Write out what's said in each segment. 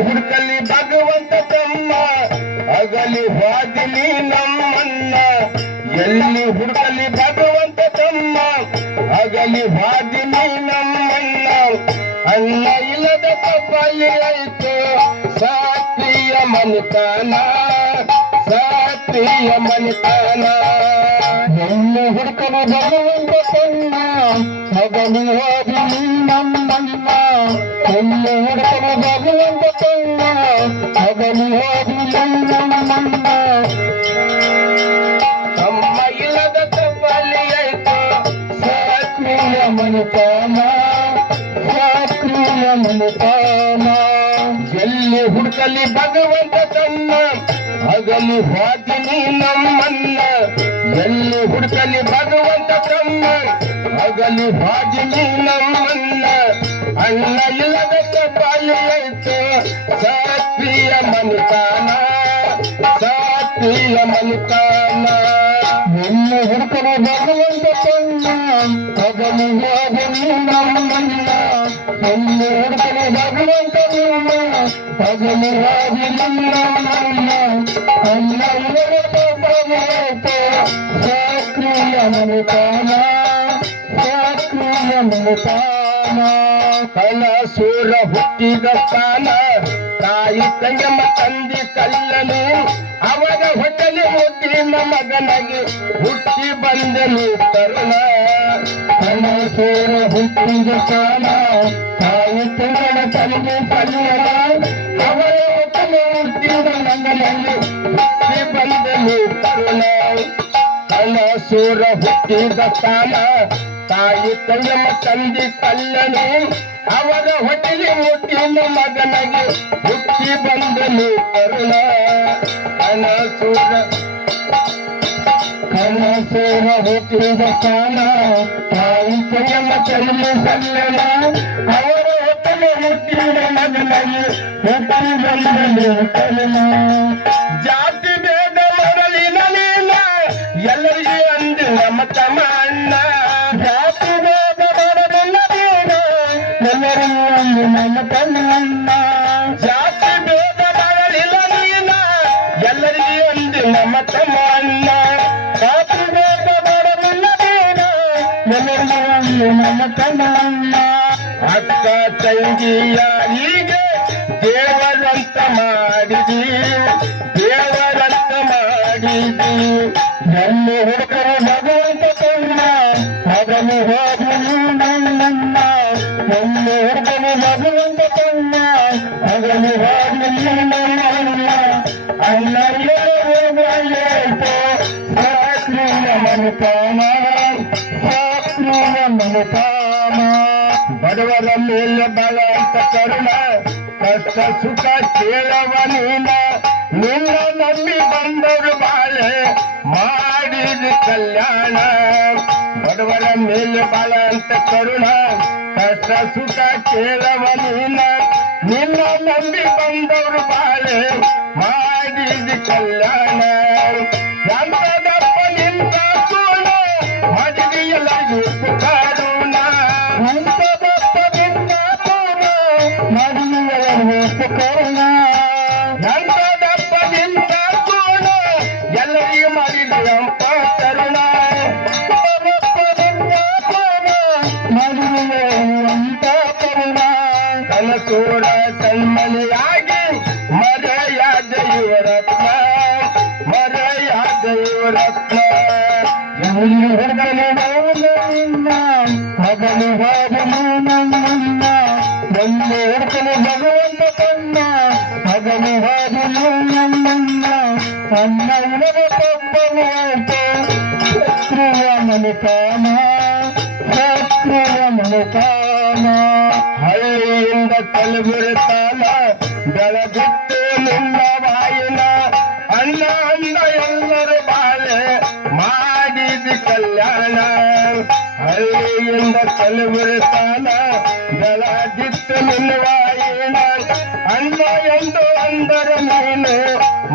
ಹುಡುಕಲಿ ಭಗವಂತ ತಮ್ಮ ಅಗಲಿ ಹೋದಿನಿ ನಮ್ಮನ್ನ ಎಲ್ಲಿ ಹುಡುಕಲಿ ಭಗವಂತ ತಮ್ಮ ಅಗಲಿ ಹೋದಿನಿ ನಮ್ಮನ್ನ ಅನ್ನ ಇಲ್ಲದ ತಪ್ಪಲ್ಲಿ ಆಯ್ತು ಸಾತ್ರಿಯ ಮನಿತನ ಸಾತ್ರಿಯ ಮನಿತನ ಎಲ್ಲಿ ಹುಡುಕಲಿ ಭಗವಂತ ತಮ್ಮ ಅಗಲಿ ಹೋದಿನಿ ನಮ್ಮನ್ನ ಎಲ್ಲಿ ಹುಡುಕಲಿ ಭಗವಂತ ತಮ್ಮ ಅಗಲಿ ಹೋದಿನಿ ನಮ್ಮನ್ನ ತಮ್ಮ ಇಲ್ಲದ ತಪ್ಪಲ್ಲಿ ಆಯ್ತು ಸಾತ್ರಿಯ ಮನಿತನ ಸಾತ್ರಿಯ ಮನಿತನ ಎಲ್ಲಿ ಹುಡುಕಲಿ ಭಗವಂತ ತನ್ನ ಅಗಲಿ ಹೋದಿನಿ ನಮ್ಮನ್ನ ಎಲ್ಲಿ ಹುಡುಕಲಿ ಭಗವಂತ ತನ್ನ ಅಗಲಿ ಹೋದಿನಿ ನಮ್ಮನ್ನ ಅನ್ನ ಇಲ್ಲದ ತಪ್ಪಲ್ಲಿ ಆಯ್ತು ಸಾತ್ರಿಯ ಮನಿತನ ಸಾತ್ರಿಯ ಮನಿತನ ಎಲ್ಲಿ ಹುಡುಕಲಿ ಭಗವಂತ ತನ್ನ ಅಗಲಿ ಹೋದಿನಿ ನಮ್ಮನ್ನ ಎಲ್ಲಿ ಹುಡುಕಲಿ ಭಗವಂತ ತನ್ನ ಅಗಲಿ ಹೋದಿನಿ ನಮ್ಮನ್ನ ಅನ್ನ ಇಲ್ಲದ ತಪ್ಪಲ್ಲಿ ಆಯ್ತು ಸಾತ್ರಿಯ ಮನಿತನ ಸಾತ್ರಿಯ ಮನಿತನ ಕಲಸೂರ ಹುಟ್ಟಿದ ಸ್ಥಾನ ತಾಯಿ ತಂಗಮ್ಮ ತಂದಿ ಕಲ್ಲನು ಅವರ ಹೊಟ್ಟಲಿ ಮುದ್ದಿನ ಮಗನಾಗಿ ಹುಟ್ಟಿ ಬಂದನು ತರುಣ ಕಲಸೂರ ಹುಟ್ಟಿದ ಸ್ಥಾನ ತಾಯಿ ತಂಗಮ್ಮ ತಂದಿ ಕಲ್ಲನು ಅವರ ಹೊಟ್ಟಲಿ ಮುದ್ದಿನ ಮಗನಾಗಿ ಹುಟ್ಟಿ ಬಂದನು ತರುಣ ಕಲಸೂರ ಹುಟ್ಟಿದ ಸ್ಥಾನ ತಾಯಿ ತಂಗಮ್ಮ ತಂದಿ ಕಲ್ಲನು ಅವರ ಹೊಟ್ಟೆಗೆ ಮುಟ್ಟಿನ ಮಗನಿಗೆ ಹುಟ್ಟಿ ಬಂದನು ಕರುಣ ಕನಸೂರ ಹುಟ್ಟಿದ ಸ್ಥಾನ ತಾಯಿ ತಂಗಮ್ಮ ತಂದಿ ಕಲ್ಲನು ಅವರ ಹೊಟ್ಟೆಗೆ ಮುಟ್ಟಿನ ಮಗನಿಗೆ ಹುಟ್ಟಿ ಬಂದನು ಕರುಣ ಜಾತಿ ಭೇದ ಮಾಡಲಿನ ನೀನ ಎಲ್ಲರಿಗೆ ಅಂದು ನಮ್ಮ ತಮ್ಮ ಅಣ್ಣ ಜಾತಿ ಭೇದ ಮಾಡಲಿಲ್ಲ ನೀನ ಎಲ್ಲರಿಗೂ ಅಂದು ನಮ್ಮ ತಮ್ಮ ಅಣ್ಣ ಜಾತಿ ಭೇದ ಮಾಡಲಿಲ್ಲ ನೀನ ಎಲ್ಲರಿಗೆ ಅಂದು ನಮ್ಮ ತಮ್ಮ ಅಣ್ಣ ಜಾತಿ ಭೇದ ಮಾಡಲಿಲ್ಲ ನೀನ ಎಲ್ಲರಿಗೂ ಅಂದು ನಮ್ಮ ತಮ್ಮ ಅಣ್ಣ ಅಕ್ಕ ತಂಗಿಯಾರಿಗೆ ದೇವರಂತ ಮಾಡಿದಿ ದೇವರಂತ ಮಾಡಿದಿ ಎಲ್ಲಿ ಹುಡುಕರು ಭಗವಂತ ತನ್ನ ಅಗಲಿ ಹೋದಿನಿ ನಮ್ಮನ್ನ ಎಲ್ಲಿ ಹುಡುಕರು ಭಗವಂತ ತನ್ನ ಅಗಲಿ ಹೋದಿನಿ ನಮ್ಮನ್ನ ಅನ್ನ ಸಾತ್ರಿಯ ಮನಿತನ ಸಾತ್ರಿಯ ಮನಿತನ ಬಡವರ ಮೇಲೆ ಬಲವಂತ ಕರುಣ ಕಷ್ಟ ಸುಖ ಕೇಳವ ನೀನ ನಿನ್ನ ನಂಬಿ ಬಂದರು ಬಾಳೆ ಮಾಡಿದ ಕಲ್ಯಾಣ ಬಡವರ ಮೇಲೆ ಬಲವಂತ ಕರುಣ ಕಷ್ಟ ಸುಖ ಕೇಳವ ನೀನ ನಿನ್ನ ನಂಬಿ ಬಂದವರು ಬಾಳೆ ಮಾಡಿದ ಕಲ್ಯಾಣ ಎಂತದಪ್ಪ ನಿಂತ ಕೂಣ ಮಾಡಿದ ಎಲ್ಲರಿಗೂ ಕರುಣ ಎಂತದಪ್ಪ ನಿಂತ ಕೂಣ ಮಾಡಿದ ಎಲ್ಲರಿಗೂ ಕರುಣ ಎಂತದಪ್ಪ ನಿಂತ ಕೂಣ ಎಲ್ಲರಿಗೂ ಮಾಡಿದಂಪ ಕರುಣ ಮಾಡಿದಂತ ಕರುಣ ಕನಸೂರ ಕಣ್ಮಣಿಯಾಗಿ ಮರೆಯಾದ ಯುವರತ್ನ ಮರೆಯಾದ ಯುವರತ್ನ ಎಲ್ಲಿ ಹುಡುಗಲಿ ಮಗನು ಹೋದನು ನಮ್ಮನ್ನ ಎಲ್ಲಿ ಹುಡುಕಲಿ ಭಗವಂತ ತನ್ನ ಮಗನು ಹೋದನು ನಮ್ಮನ್ನ ಅನ್ನ ಇಲ್ಲದ ತಪ್ಪಲು ಶತ್ರುವ ಮನಿತನ ಶತ್ರುವ ಮನಿತನ ಹಳ್ಳಿಯಿಂದ ಕಲಬುರತಾನ ಬೆಳಗಿತ್ತು ನಿನ್ನ ಬಾಯಿನ ಅಣ್ಣ ಅಂದ ಎಲ್ಲರೂ ಬಾಳೆ ಮಾಡಿದ ಕಲ್ಯಾಣ ಹಳ್ಳಿಯಿಂದ ಕಲಬುರತಾನ ಬೆಳಗಿತ್ತು ನಿನ್ನ ಬಾಯಿನ ಅಣ್ಣ ಎಂದು ಅಂದರು ನೀನು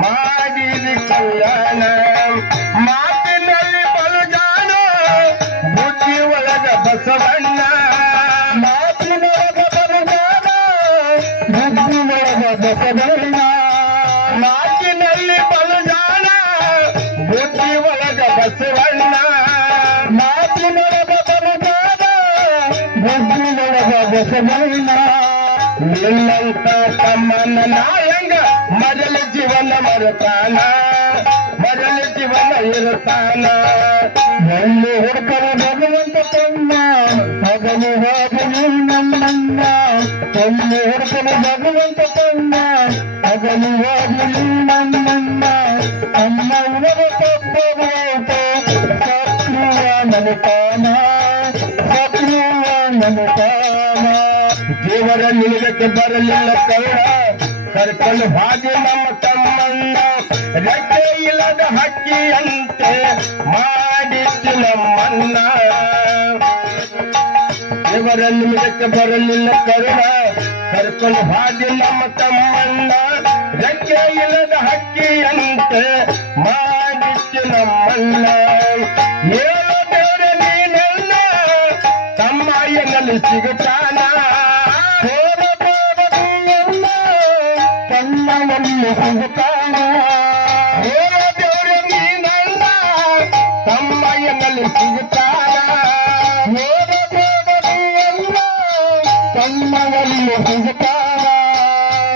ಮಾಡಿದ ಕಲ್ಯಾಣ ಮಾತಿನಲ್ಲಿ ಬಲು ಜಾಣ ಬುದ್ಧಿ ಒಳಗ ಬಸವಣ್ಣ ಮಾತಿನೊಳಗ ಬಲು ಜಾಣ ಬುದ್ಧಿ ಒಳಗ ಬಸವಣ್ಣ ಮಾತಿನಲ್ಲಿ ಬಲುಜಾಣ ಬುದ್ಧಿ ಒಳಗ ಬಸವಣ್ಣ ಮಾತಿನೊಳಗ ಬಲುಜಾಣ ಬುದ್ಧಿ ಒಳಗ ಬಸವಣ್ಣ ನಿನ್ನಂತ ತಮ್ಮನ ನಾಯಂಗ ಮೊದಲ ಜೀವನ ಮರುತ್ತಾನ ಮೊದಲ ಜೀವನ ಇರುತ್ತಾನ ಎಲ್ಲಿ ಹುಡುಕರು ಭಗವಂತ ತಮ್ಮ ಹಗಲು ಹೋಗಲು ನಮ್ಮನ್ನ ಎಲ್ಲಿ ಹುಡುಕರು ಭಗವಂತ ತಮ್ಮ ಹಗಲು ಹೋಗಲು ನಮ್ಮನ್ನ ಅಮ್ಮ ಉಣದ ತಪ್ಪಬೇಕು ಸಕ್ರಿಯ ನಮತಾನ ಸಕ್ರಿಯ ನಮತಾನ ದೇವರ ನಿಲುಗಕ್ಕೆ ಬರಲಿಲ್ಲ ಕರುಣ ಕರ್ಕೊಂಡು ಹಾಗೆ ನಮ್ಮ ತಮ್ಮನ್ನ ರೆಕ್ಕೆ ಇಲ್ಲದ ಹಕ್ಕಿಯಂತೆ ಮಾಡಿತ್ತು ನಮ್ಮನ್ನ ದೇವರ ನಿಲುಗಕ್ಕೆ ಬರಲಿಲ್ಲ ಕರುಣ ಕರ್ಕೊಂಡು ಹಾಗೆ ನಮ್ಮ ತಮ್ಮನ್ನ ರೆಕ್ಕೆ ಇಲ್ಲದ ಹಕ್ಕಿಯಂತೆ ಮಾಡಿತ್ತು ನಮ್ಮನ್ನ ಏಳು ದೇವರ ನೀನೆಲ್ಲ ತಮ್ಮ ಎನ್ನಲು ಸಿಗುತ್ತಾನ ಕಣ್ಣಲ್ಲಿ ಸಿಗುತ್ತಾನ ದೇವರ ನೀನಲ್ಲ ತಮ್ಮ ಎನ್ನಲು ಸಿಗುತ್ತಾನ ಕಣ್ಣಲ್ಲಿ ಸಿಗುತ್ತಾನ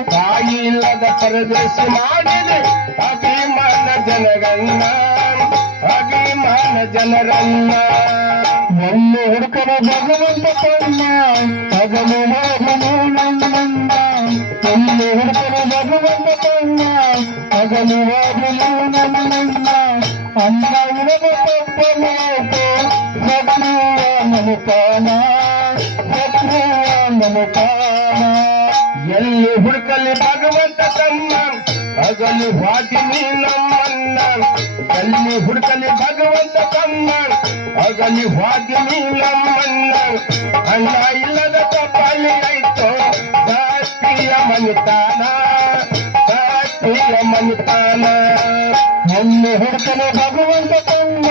ತಾಯಿ ಇಲ್ಲದ ಪರದೇಶ ಮಾಡಿದೆ ಅಭಿಮಾನ ಜನರನ್ನ ಅಭಿಮಾನ ಜನರನ್ನ ಎಲ್ಲಿ ಹುಡುಕರು ಭಗವಂತ ತಮ್ಮ ಹಗಲು ಹೋಗಲು ನಮ್ಮನ್ನ ಎಲ್ಲಿ ಹುಡುಕರು ಭಗವಂತ ತಮ್ಮ ಹಗಲು ಹೋಗಲು ನಮ್ಮನ್ನ ಅನ್ನ ಉಣದ ತಪ್ಪಬೇಕು ಸಕ್ರಿಯ ನಮತಾನ ಸಕ್ರಿಯ ನಮತಾನ ಎಲ್ಲಿ ಹುಡುಕಲಿ ಭಗವಂತ ತಮ್ಮ ಹಗಲು ವಾದಿನಿ ನಮ್ಮನ್ನ ಎಲ್ಲಿ ಹುಡುಕಲಿ ಭಗವಂತ ತಮ್ಮ ಹಗಲಿ ವಾದಿನಿ ನಮ್ಮನ್ನ ಅಣ್ಣ ಇಲ್ಲದ ತಪ್ಪಲಿ ಆಯ್ತು ಸಾಕ್ಷಿಯ ಮನಿತಾನ ಸಾಕ್ಷಿಯ ಮನಿತಾನ ಎಲ್ಲಿ ಹುಡುಕಲು ಭಗವಂತ ತಮ್ಮ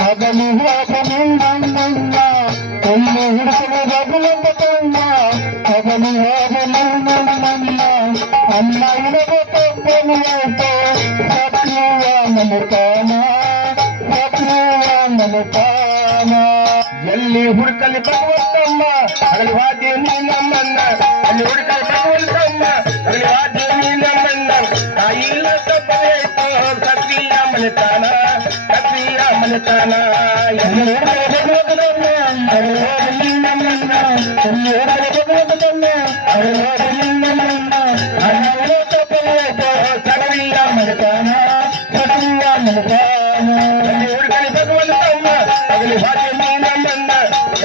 ಹಗಲು ಹೋಗಲು ನಮ್ಮನ್ನ ಎಲ್ಲಿ ಹುಡುಕಲು ಭಗವಂತ ತಮ್ಮ ಹಗಲು ಹೋಗಲು ನಮ್ಮನ್ನ ಅನ್ನ ಇಡದ ತಪ್ಪಲು ಆಯ್ತು ಸಕ್ರಿಯ ನಮತಾನ ಸಕ್ರಿಯ ನಮತಾನ ಎಲ್ಲಿ ಹುಡುಕಲಿ ಭಗವಂತಮ್ಮ ಹಗಲಿ ವಾದಿನಿ ನಮ್ಮನ್ನ ಅಲ್ಲಿ ಹುಡುಕಲಿ ಭಗವಂತಮ್ಮ ಹಗಲಿ ವಾದಿನಿ ನಮ್ಮನ್ನ ತಾಯಿ ಇಲ್ಲ ತಪ್ಪಲಿ ಆಯ್ತು ಸಕ್ರಿಯ ಮನಿತಾನ ಸಕ್ರಿಯ ಮನಿತಾನ ಎಲ್ಲಿ ಹುಡುಕಲು ಭಗವಂತ ತಮ್ಮ ಹಗಲು ಹೋಗಲು ನಮ್ಮನ್ನ ಎಲ್ಲಿ ಹುಡುಕಲು ಭಗವಂತ ತಮ್ಮ ಹಗಲು ಹೋಗಲು ನಮ್ಮನ್ನ ಅನ್ನ ಇಡದ ತಪ್ಪಲು ಆಯ್ತು ಸಕ್ರಿಯ ನಮತಾನ ಸಕ್ರಿಯ ನಮತಾನ ಅಲ್ಲಿ ಹುಡುಕಲಿ ಭಗವಂತಮ್ಮ ಹಗಲಿ ವಾದಿನಿ ನಮ್ಮನ್ನ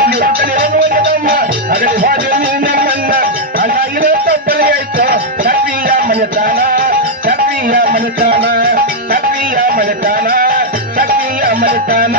ಅಲ್ಲಿ ಹುಡುಕಲಿ ಭಗವಂತಮ್ಮ ಹಗಲಿ ವಾದಿನಿ ನಮ್ಮನ್ನ ಅನ್ನ ಇಲ್ಲ ತಪ್ಪಲಿ ಆಯ್ತು ಸಕ್ರಿಯ ಮನಿತಾನ ಸಕ್ರಿಯ ಮನಿತಾನ ಸಕ್ರಿಯ ಮನಿತಾನ ಸಕ್ರಿಯ ಮನಿತಾನ